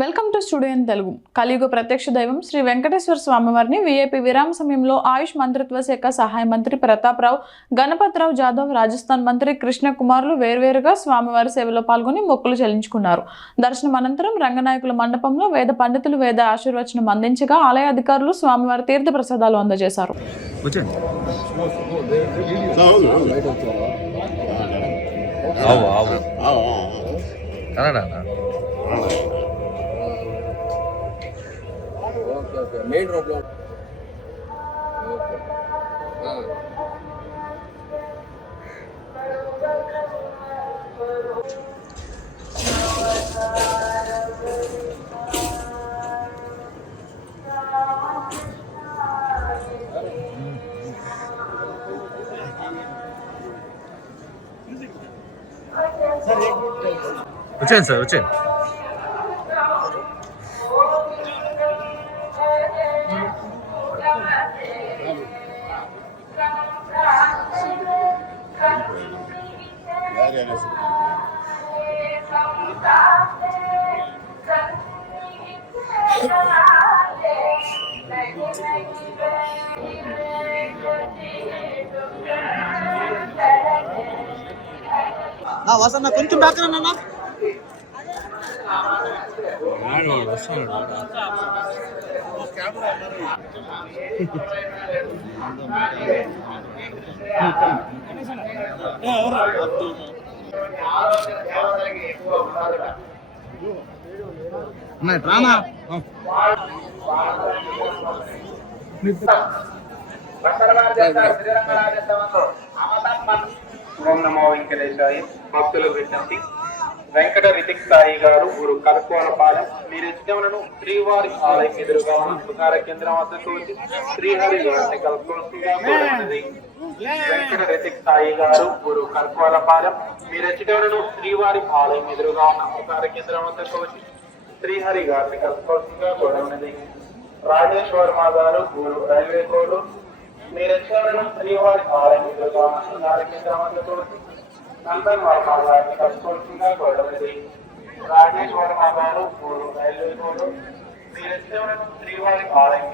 Welcome to studio in Telugu. కలియుగ ప్రత్యక్ష దైవం శ్రీ వెంకటేశ్వర స్వామివారిని వీఐపీ విరామ సమయంలో ఆయుష్ మంత్రిత్వ శాఖ సహాయ మంత్రి ప్రతాప్రావు గణపతిరావు జాదవ్ రాజస్థాన్ మంత్రి కృష్ణ కుమార్లు వేర్వేరుగా స్వామివారి సేవలో పాల్గొని మొక్కులు చెల్లించుకున్నారు. దర్శనం అనంతరం రంగనాయకుల మండపంలో వేద పండితులు వేద ఆశీర్వచనం అందించగా ఆలయ అధికారులు స్వామివారి తీర్థ ప్రసాదాలు అందజేశారు. కన్నడ అన్న ఓకే ఓకే మెయిన్ రోడ్లో ఓకే ఆ. వచ్చేయండి సార్ వచ్చేయండి వసన్న కొంచెం బ్యాక్ అన్న రానా ఓం నమో వెంకటేశాయ. భక్తులు విజ్ఞప్తి. వెంకట రితిక్ సాయి గారు ఊరు కలుకోలపాలెం మీరు ఇష్టములను శ్రీవారి ఆలయం ఎదురుగా ఉన్న కేంద్రం వద్దకు వచ్చి శ్రీహరి గారిని కలుసుకోవాల్సిందిగా వెంకట రితిక్ సాయి గారు ఊరు కలుకోలపాలెం మీరు ఇష్టములను శ్రీవారి ఆలయం ఎదురుగా ఉన్న ఉపకార కేంద్రం వద్దకు వచ్చి శ్రీహరి గారిని కలుసుకోవాల్సిందిగా కోరుతున్నది రాజేష్ వర్మ గారు గురు రైల్వే కోడు. మీరు వచ్చారని శ్రీవారి ఆలయం ఎదురుగా నందన్ వర్మ గారిని కలుసుకోవాల్సిందిగా కోరడమైనది రాజేష్ వర్మ గారు గురు రైల్వే కోడు. మీరు వచ్చేవరకు శ్రీవారి ఆలయం